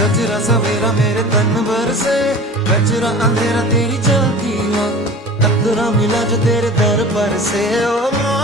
सजरा सवेरा मेरे तन भर से, कचरा अंधेरा तेरी चलती माँ, अधूरा मिला जो तेरे दर पर से। ओ माँ